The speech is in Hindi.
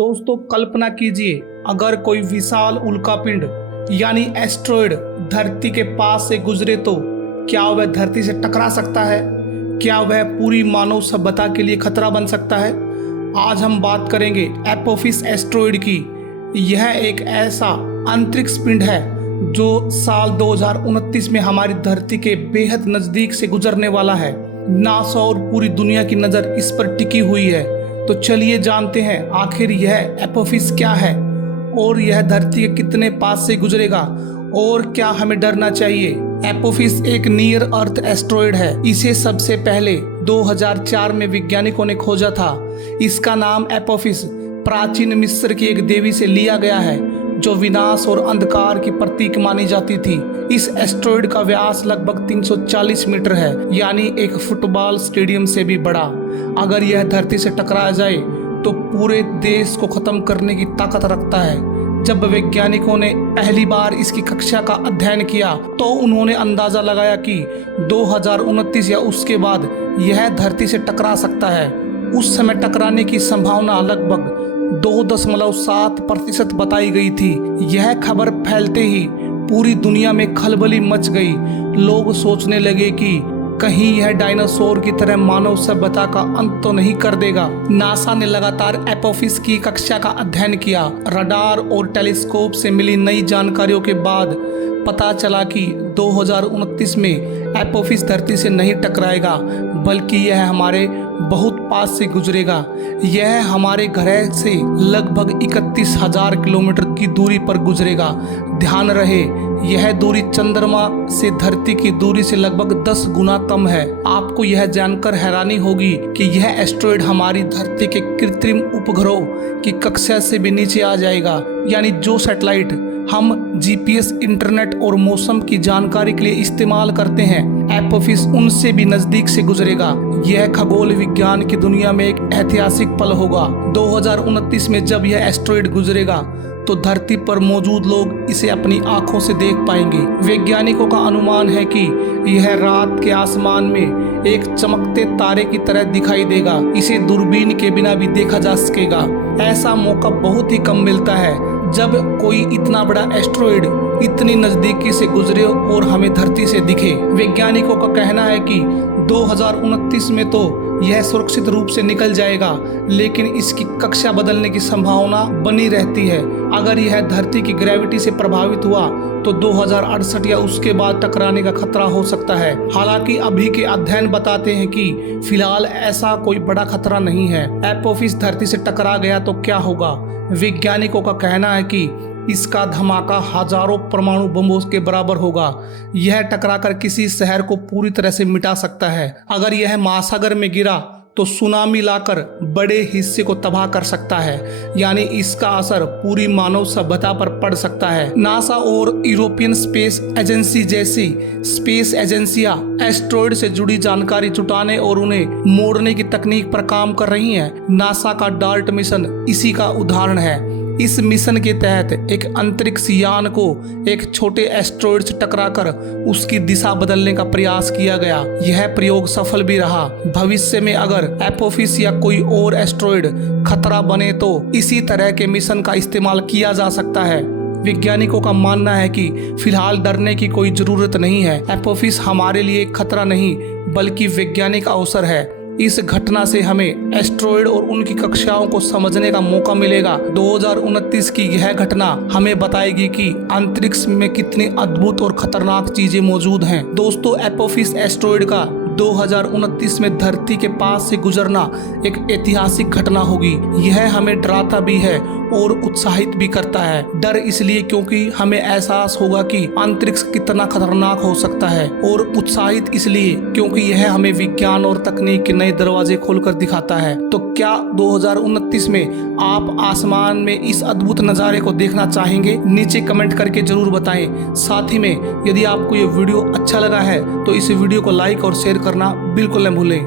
दोस्तों कल्पना कीजिए, अगर कोई विशाल उल्कापिंड यानी एस्ट्रॉयड धरती के पास से गुजरे तो क्या वह धरती से टकरा सकता है? क्या वह पूरी मानव सभ्यता के लिए खतरा बन सकता है? आज हम बात करेंगे एपोफिस एस्ट्रॉयड की। यह एक ऐसा अंतरिक्ष पिंड है जो साल 2029 में हमारी धरती के बेहद नजदीक से गुजरने वाला है। नासा और पूरी दुनिया की नज़र इस पर टिकी हुई है। तो चलिए जानते हैं आखिर यह एपोफिस क्या है और यह धरती के कितने पास से गुजरेगा और क्या हमें डरना चाहिए। एपोफिस एक नियर अर्थ एस्ट्रॉयड है। इसे सबसे पहले 2004 में वैज्ञानिकों ने खोजा था। इसका नाम एपोफिस प्राचीन मिस्र की एक देवी से लिया गया है जो विनाश और अंधकार की प्रतीक मानी जाती थी। इस एस्ट्रॉयड का व्यास लगभग 340 मीटर है, यानी एक फुटबॉल स्टेडियम से भी बड़ा। अगर यह धरती से टकरा जाए तो पूरे देश को खत्म करने की ताकत रखता है। जब वैज्ञानिकों ने पहली बार इसकी कक्षा का अध्ययन किया तो उन्होंने अंदाजा लगाया कि 2029 या उसके बाद यह धरती से टकरा सकता है। उस समय टकराने की संभावना लगभग 2.7% बताई गई थी। यह खबर फैलते ही पूरी दुनिया में खलबली मच गई। लोग सोचने लगे कि कहीं यह डायनासोर की तरह मानव सभ्यता का अंत तो नहीं कर देगा। नासा ने लगातार एपोफिस की कक्षा का अध्ययन किया। रडार और टेलीस्कोप से मिली नई जानकारियों के बाद पता चला कि 2029 में एपोफिस धरती से नहीं टकराएगा, बल्कि यह हमारे बहुत पास से गुजरेगा। यह हमारे ग्रह से लगभग 31,000 किलोमीटर की दूरी पर गुजरेगा। ध्यान रहे, यह दूरी चंद्रमा से धरती की दूरी से लगभग 10 गुना कम है। आपको यह जानकर हैरानी होगी कि यह एस्ट्रॉयड हमारी धरती के कृत्रिम उपग्रहों की कक्षा से भी नीचे आ जाएगा, यानी जो सैटेलाइट हम जीपीएस, इंटरनेट और मौसम की जानकारी के लिए इस्तेमाल करते हैं, एपोफिस उनसे भी नजदीक से गुजरेगा। यह खगोल विज्ञान की दुनिया में एक ऐतिहासिक पल होगा। 2029 में जब यह एस्ट्रॉयड गुजरेगा तो धरती पर मौजूद लोग इसे अपनी आंखों से देख पाएंगे। वैज्ञानिकों का अनुमान है कि यह रात के आसमान में एक चमकते तारे की तरह दिखाई देगा। इसे दूरबीन के बिना भी देखा जा सकेगा। ऐसा मौका बहुत ही कम मिलता है जब कोई इतना बड़ा एस्ट्रॉयड इतनी नजदीकी से गुजरे और हमें धरती से दिखे। वैज्ञानिकों का कहना है कि 2029 में तो यह सुरक्षित रूप से निकल जाएगा, लेकिन इसकी कक्षा बदलने की संभावना बनी रहती है। अगर यह धरती की ग्रेविटी से प्रभावित हुआ तो 2068 या उसके बाद टकराने का खतरा हो सकता है। हालांकि अभी के अध्ययन बताते हैं कि फिलहाल ऐसा कोई बड़ा खतरा नहीं है। एपोफिस धरती से टकरा गया तो क्या होगा? वैज्ञानिकों का कहना है कि इसका धमाका हजारों परमाणु बमों के बराबर होगा। यह टकराकर किसी शहर को पूरी तरह से मिटा सकता है। अगर यह महासागर में गिरा तो सुनामी लाकर बड़े हिस्से को तबाह कर सकता है, यानी इसका असर पूरी मानव सभ्यता पर पड़ सकता है। नासा और यूरोपियन स्पेस एजेंसी जैसी स्पेस एजेंसियां एस्ट्रॉयड से जुड़ी जानकारी जुटाने और उन्हें मोड़ने की तकनीक पर काम कर रही हैं। नासा का डार्ट मिशन इसी का उदाहरण है। इस मिशन के तहत एक अंतरिक्ष यान को एक छोटे एस्ट्रॉयड से टकराकर उसकी दिशा बदलने का प्रयास किया गया। यह प्रयोग सफल भी रहा। भविष्य में अगर एपोफिस या कोई और एस्ट्रॉयड खतरा बने तो इसी तरह के मिशन का इस्तेमाल किया जा सकता है। वैज्ञानिकों का मानना है कि फिलहाल डरने की कोई जरूरत नहीं है। एपोफिस हमारे लिए एक खतरा नहीं बल्कि वैज्ञानिक अवसर है। इस घटना से हमें एस्ट्रॉयड और उनकी कक्षाओं को समझने का मौका मिलेगा। 2029 की यह घटना हमें बताएगी कि अंतरिक्ष में कितनी अद्भुत और खतरनाक चीजें मौजूद हैं। दोस्तों, एपोफिस एस्ट्रॉयड का 2029 में धरती के पास से गुजरना एक ऐतिहासिक घटना होगी। यह हमें डराता भी है और उत्साहित भी करता है। डर इसलिए क्योंकि हमें एहसास होगा कि अंतरिक्ष कितना खतरनाक हो सकता है, और उत्साहित इसलिए क्योंकि यह हमें विज्ञान और तकनीक के नए दरवाजे खोलकर दिखाता है। तो क्या 2029 में आप आसमान में इस अद्भुत नज़ारे को देखना चाहेंगे? नीचे कमेंट करके जरूर बताएं। साथ ही में यदि आपको ये वीडियो अच्छा लगा है तो इस वीडियो को लाइक और शेयर करना बिल्कुल न भूलें।